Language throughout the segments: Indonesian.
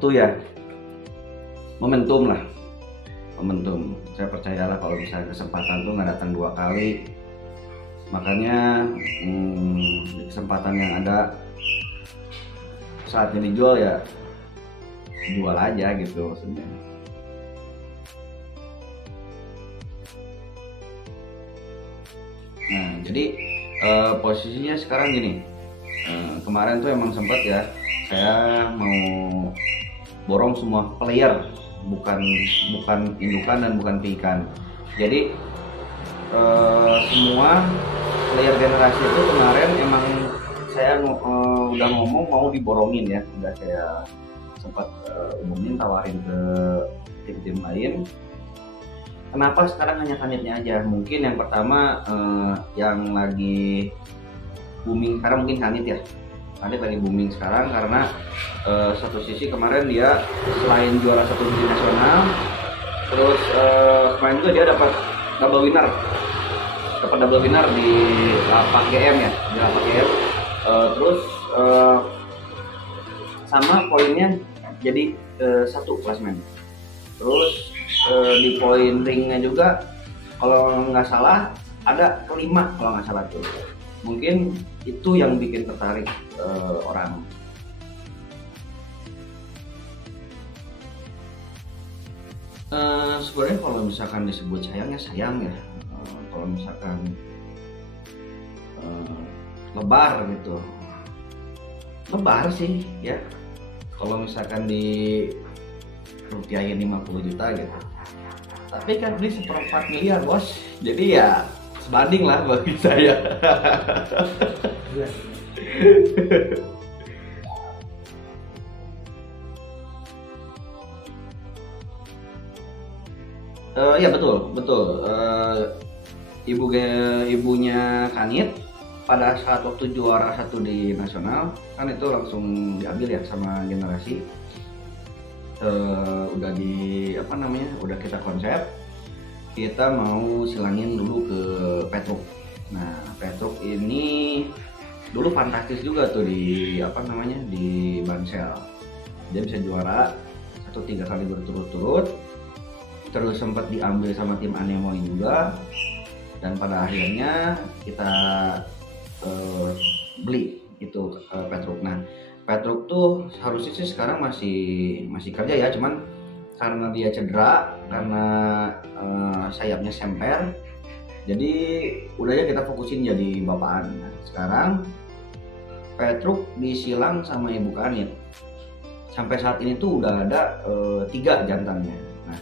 satu ya, momentum lah, momentum. Saya percayalah kalau misalnya kesempatan tuh nggak datang 2 kali, makanya kesempatan yang ada saat ini dijual ya jual aja gitu maksudnya. Nah jadi posisinya sekarang gini, kemarin tuh emang sempat ya saya mau borong semua player, bukan indukan dan bukan piikan. Jadi semua player generasi itu kemarin emang saya udah ngomong mau diborongin ya, udah saya sempat umumin, tawarin ke tim-tim lain. Kenapa sekarang hanya kanitnya aja? Mungkin yang pertama yang lagi booming sekarang mungkin kanit ya. Kanit lagi booming sekarang karena satu sisi kemarin dia selain juara 1 di nasional, terus kemarin juga dia dapat double winner di lapak GM ya, di lapak GM. Terus sama poinnya jadi 1 klasmen. Terus di poin ringnya juga kalau nggak salah ada kelima kalau nggak salah tuh. Mungkin itu yang bikin tertarik orang. Sebenarnya kalau misalkan disebut sayang ya, kalau misalkan lebar gitu, lebar sih ya. Kalau misalkan di rupiahin 50 juta gitu, tapi kan beli 1/4 miliar bos, jadi ya sebanding lah bagi saya. Ya betul. Ibunya Kanit pada saat waktu juara 1 di nasional kan itu langsung diambil ya sama generasi. Udah udah kita konsep, kita mau silangin dulu ke Petruk. Nah Petruk ini dulu fantastis juga tuh di di Bansel, dia bisa juara 3 kali berturut-turut, terus sempat diambil sama tim Anemoy juga, dan pada akhirnya kita beli itu Petruk. Nah Petruk tuh harusnya sih sekarang masih kerja ya, cuman karena dia cedera, karena sayapnya semper, jadi udah aja kita fokusin jadi bapaan. Nah, sekarang Petruk disilang sama Ibu Kanit. Sampai saat ini tuh udah ada 3 jantannya. Nah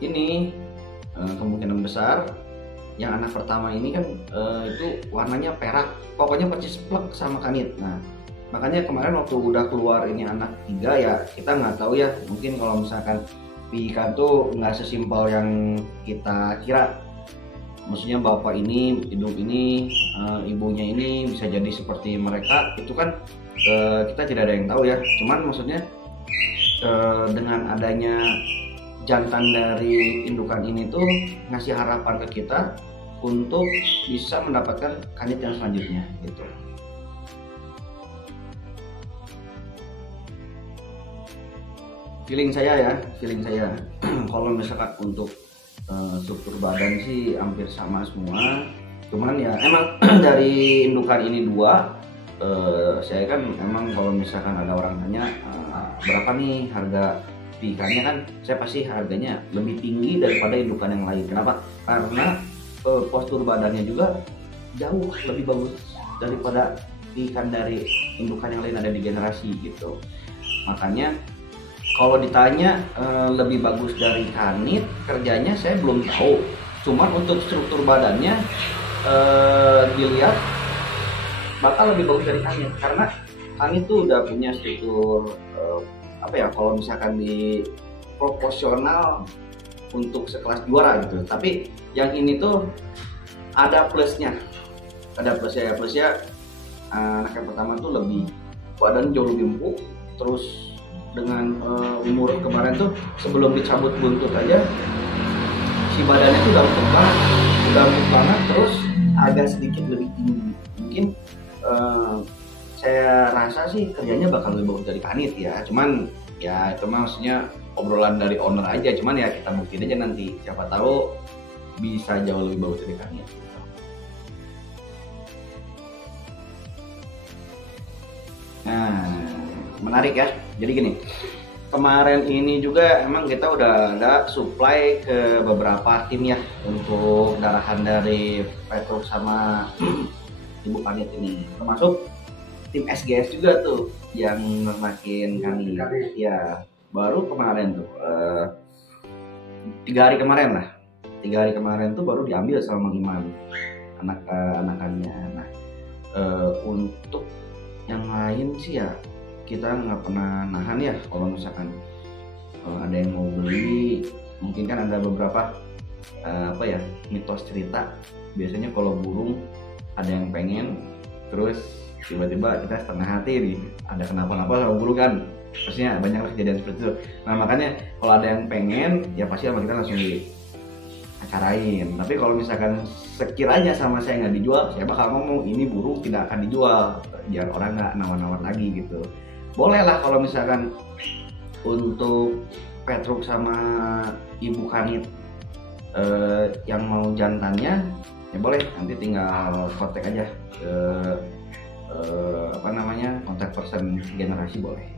ini kemungkinan besar yang anak pertama ini kan itu warnanya perak, pokoknya persis plek sama Kanit. Nah makanya kemarin waktu udah keluar ini anak 3 ya, kita nggak tahu ya, mungkin kalau misalkan piikan tuh nggak sesimpel yang kita kira. Maksudnya bapak ini hidup ini, ibunya ini bisa jadi seperti mereka, itu kan kita tidak ada yang tahu ya. Cuman maksudnya dengan adanya jantan dari indukan ini tuh ngasih harapan ke kita untuk bisa mendapatkan kanit yang selanjutnya gitu. Feeling saya kalau misalkan untuk struktur badan sih hampir sama semua, cuman ya emang dari indukan ini 2, saya kan emang kalau misalkan ada orang tanya berapa nih harga piikannya, kan saya pasti harganya lebih tinggi daripada indukan yang lain. Kenapa? Karena postur badannya juga jauh lebih bagus daripada piikan dari indukan yang lain ada di generasi gitu. Makanya kalau ditanya lebih bagus dari Kanit kerjanya, saya belum tahu. Cuman untuk struktur badannya dilihat bakal lebih bagus dari Kanit, karena Kanit tuh udah punya struktur kalau misalkan di proporsional untuk sekelas juara gitu. Tapi yang ini tuh ada plusnya, plusnya anak yang pertama tuh lebih badan jauh lebih empuk, terus dengan umur kemarin tuh sebelum dicabut buntut aja si badannya tuh udah empuk banget, terus agak sedikit lebih tinggi. Mungkin saya rasa sih kerjanya bakal lebih bagus dari Kanit ya, cuman Ya itu maksudnya obrolan dari owner aja, cuman ya kita buktiin aja nanti, siapa tahu bisa jauh lebih bagus dari kami. Nah, menarik ya. Jadi gini, kemarin ini juga emang kita udah ada supply ke beberapa tim ya untuk darahan dari Petruk sama Ibu Kanit ini, termasuk tim SGS juga tuh yang makin kami ya baru kemarin tuh 3 hari kemarin lah, 3 hari kemarin tuh baru diambil sama Mang Iman anak-anaknya. Nah untuk yang lain sih ya kita nggak pernah nahan ya, kalau misalkan ada yang mau beli, mungkin kan ada beberapa apa ya, mitos cerita biasanya kalau burung ada yang pengen, terus tiba-tiba kita setengah hati nih, ada kenapa-napa sama burung kan, pastinya banyak kejadian seperti itu. Nah makanya kalau ada yang pengen ya pasti sama kita langsung diacarain. Tapi kalau misalkan sekiranya sama saya nggak dijual, saya bakal ngomong ini burung tidak akan dijual, biar orang nggak nawar-nawar lagi gitu. Boleh lah kalau misalkan untuk Petruk sama Ibu Kanit yang mau jantannya ya boleh, nanti tinggal kontak aja ke apa namanya, kontak person generasi boleh.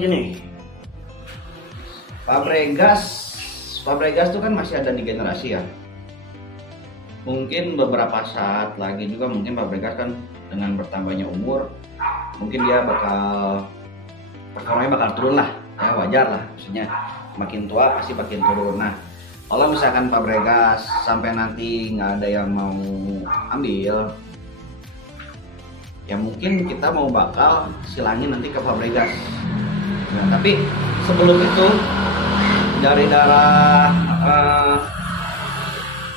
Gini, Fabregas tuh kan masih ada di generasi ya. Mungkin beberapa saat lagi juga mungkin Fabregas kan dengan bertambahnya umur, mungkin dia performanya bakal turun lah, ya wajar lah, maksudnya makin tua pasti makin turun. Nah kalau misalkan Fabregas sampai nanti nggak ada yang mau ambil, ya mungkin kita mau bakal silangin nanti ke Fabregas. Nah, tapi sebelum itu dari darah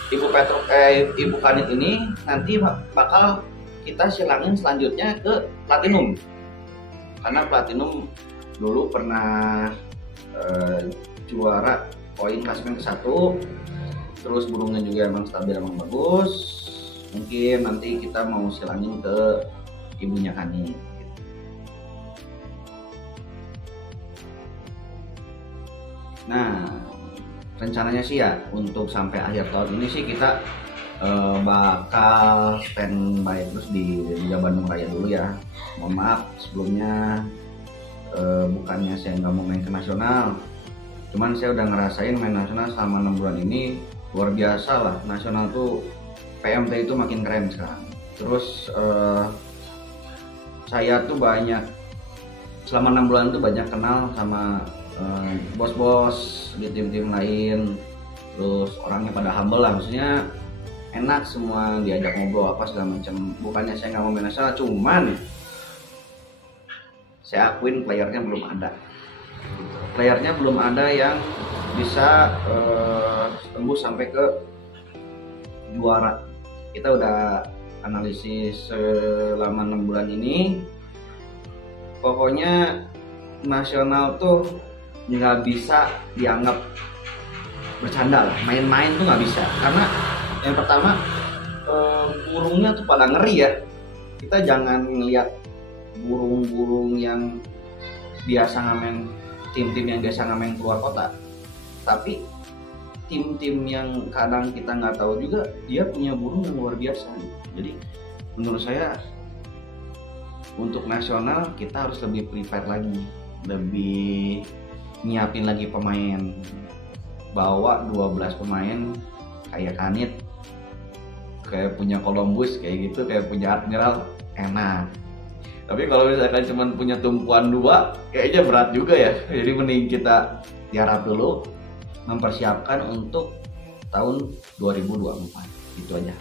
Ibu Kanit ini nanti bakal kita silangin selanjutnya ke Platinum, karena Platinum dulu pernah juara poin klasemen ke-1, terus burungnya juga emang stabil, emang bagus. Mungkin nanti kita mau silangin ke ibunya Kanit. Nah rencananya sih ya untuk sampai akhir tahun ini sih kita bakal standby terus di Liga Bandung Raya dulu ya. Mohon maaf sebelumnya, bukannya saya nggak mau main ke nasional, cuman saya udah ngerasain main nasional selama 6 bulan ini luar biasa lah. Nasional tuh PMT itu makin keren sekarang. Terus saya tuh banyak selama 6 bulan tuh banyak kenal sama bos-bos di tim-tim lain, terus orangnya pada humble lah, maksudnya enak semua, diajak ngobrol apa segala macam. Bukannya saya nggak mau main nasional, cuman saya akuin playernya belum ada yang bisa tembus sampai ke juara. Kita udah analisis selama 6 bulan ini, pokoknya nasional tuh nggak bisa dianggap bercanda lah, main-main tuh nggak bisa. Karena yang pertama burungnya tuh pada ngeri ya. Kita jangan ngelihat burung-burung yang biasa ngamen, tim-tim yang biasa ngamen keluar kota, tapi tim-tim yang kadang kita nggak tahu juga dia punya burung yang luar biasa. Jadi menurut saya untuk nasional kita harus lebih prepare lagi, lebih nyiapin lagi pemain, bawa 12 pemain kayak Kanit, kayak punya Columbus kayak gitu, kayak punya Admiral enak. Tapi kalau misalkan cuma punya tumpuan 2 kayaknya berat juga ya. Jadi mending kita tiarap dulu, mempersiapkan untuk tahun 2024. Itu aja.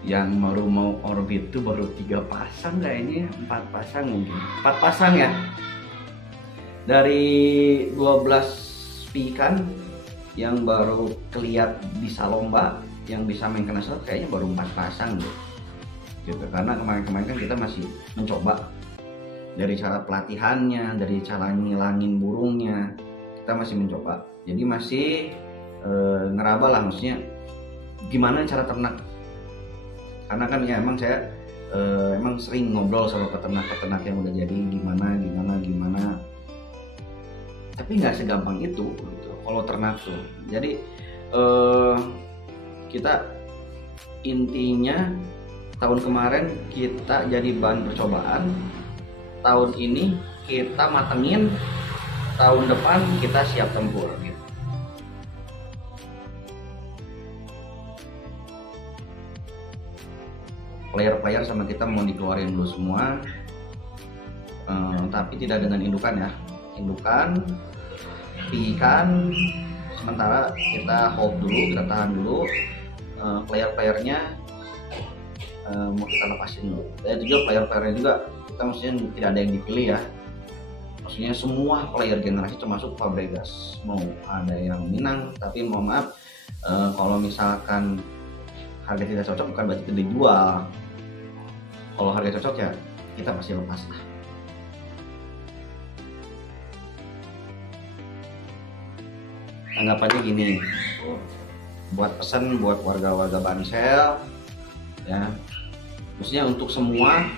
Yang baru mau orbit tuh baru 3 pasang kayaknya, 4 pasang mungkin. 4 pasang ya. Dari 12 pikan yang baru keliat bisa lomba, yang bisa main ke nasional kayaknya baru 4 pasang gitu. Karena kemarin-kemarin kan kita masih mencoba dari cara pelatihannya, dari cara ngilangin burungnya, kita masih mencoba. Jadi masih ngeraba lah, maksudnya gimana cara ternak, karena kan ya emang saya emang sering ngobrol sama peternak-peternak yang udah jadi gimana, tapi nggak segampang itu gitu kalau ternak tuh. Jadi kita intinya tahun kemarin kita jadi bahan percobaan, tahun ini kita matengin, tahun depan kita siap tempur gitu. Player sama kita mau dikeluarin dulu semua, tapi tidak dengan indukan ya. Indukan, ikan, sementara kita hold dulu, kita tahan dulu. Player-playernya mau kita lepasin dulu. Dan juga player-playernya juga kita maksudnya tidak ada yang dipilih ya. Maksudnya semua player generasi termasuk Fabregas. Mau ada yang minang, tapi mohon maaf kalau misalkan harga tidak cocok bukan berarti tidak dijual. Kalau harga cocok ya kita pasti lepas lah. Anggapannya gini, buat pesan buat warga-warga Bansel ya, khususnya untuk semua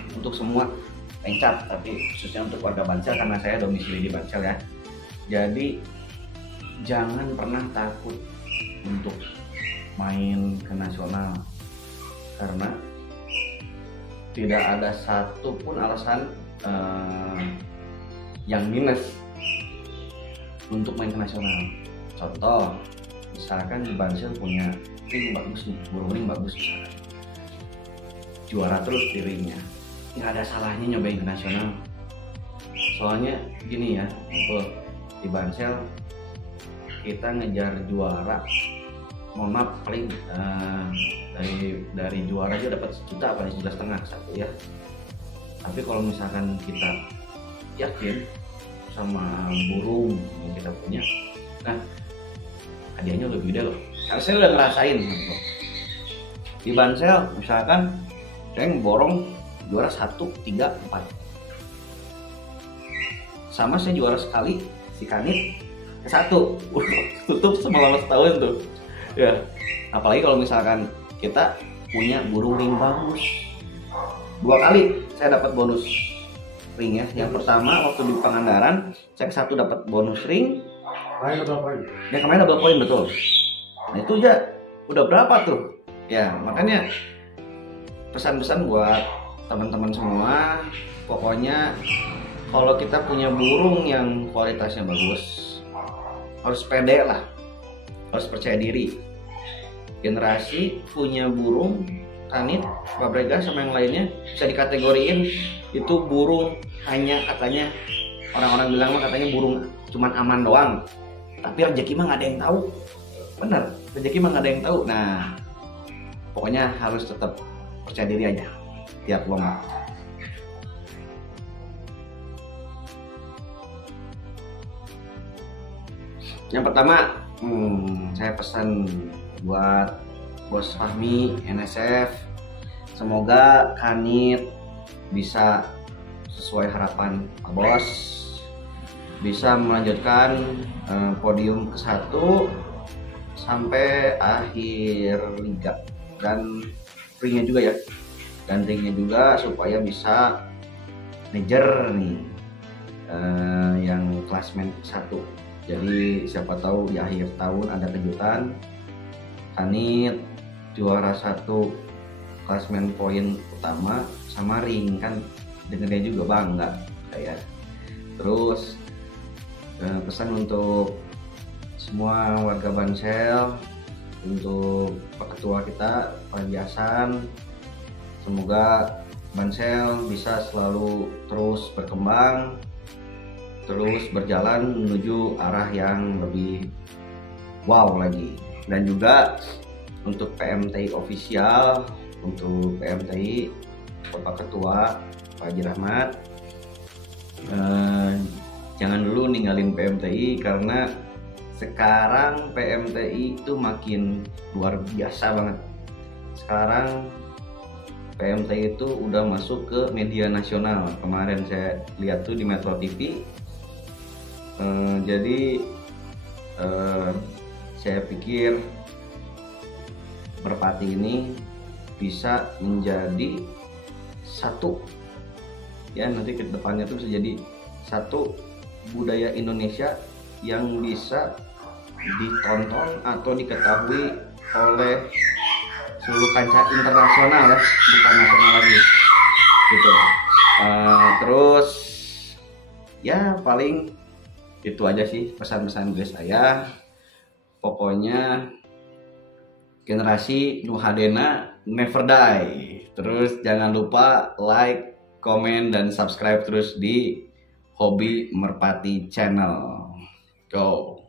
pencat, tapi khususnya untuk warga Bansel karena saya domisili di Bansel ya. Jadi jangan pernah takut untuk main ke nasional, karena tidak ada satupun alasan yang minus untuk main ke nasional. Contoh, misalkan di Bansel punya ring bagus nih, burung ring bagus misalkan, juara terus di ringnya, nggak ada salahnya nyobain ke nasional. Soalnya gini ya, untuk di Bansel kita ngejar juara, mohon maaf paling dari juara aja dapat 1 juta paling 1,5 juta satu ya. Tapi kalau misalkan kita yakin sama burung yang kita punya, nah hadiahnya lebih gede loh. Karena saya udah ngerasain gitu. Di Bansel misalkan saya ngeborong juara 1, 3, 4, sama saya juara sekali si Kanit ke 1 tutup selama setahun tuh ya. Apalagi kalau misalkan kita punya burung ring bagus, 2 kali saya dapat bonus ring ya. Yang pertama waktu di Pangandaran saya ke 1 dapat bonus ring, ya kemarin double poin betul. Nah itu ya udah berapa tuh ya. Makanya pesan-pesan buat teman-teman semua, pokoknya kalau kita punya burung yang kualitasnya bagus, harus pede lah, harus percaya diri. Generasi punya burung Kanit, Fabregas sama yang lainnya bisa dikategoriin itu burung hanya katanya orang-orang bilang mah katanya burung cuman aman doang, tapi rezeki mah nggak ada yang tahu. Bener, rezeki mah nggak ada yang tahu. Nah pokoknya harus tetap percaya diri aja tiap lomba. Yang pertama saya pesan buat Bos Fahmi NSF, semoga Kanit bisa sesuai harapan Pak Bos, bisa melanjutkan podium ke-1 sampai akhir liga, dan ringnya juga ya, dan ringnya juga supaya bisa ngejar nih yang klasmen 1. Jadi siapa tahu di akhir tahun ada kejutan, Kanit juara 1 klasmen poin utama sama ring, kan dengernya juga bangga kayak. Terus pesan untuk semua warga Bansel, untuk Pak Ketua kita Pak Biasan, semoga Bansel bisa selalu terus berkembang, terus berjalan menuju arah yang lebih wow lagi. Dan juga untuk PMTI official, untuk PMTI Bapak Ketua Pak Haji Rahmat, jangan dulu ninggalin PMTI, karena sekarang PMTI itu makin luar biasa banget. Sekarang PMTI itu udah masuk ke media nasional. Kemarin saya lihat tuh di Metro TV. Jadi saya pikir merpati ini bisa menjadi satu, ya nanti ke depannya tuh bisa jadi satu budaya Indonesia yang bisa ditonton atau diketahui oleh seluruh kancah internasional ya, bukan nasional lagi gitu. Terus ya paling itu aja sih pesan-pesan gue saya. Pokoknya generasi Nu Hadena never die. Terus jangan lupa like, komen, dan subscribe terus di Hobi Merpati Channel. Go!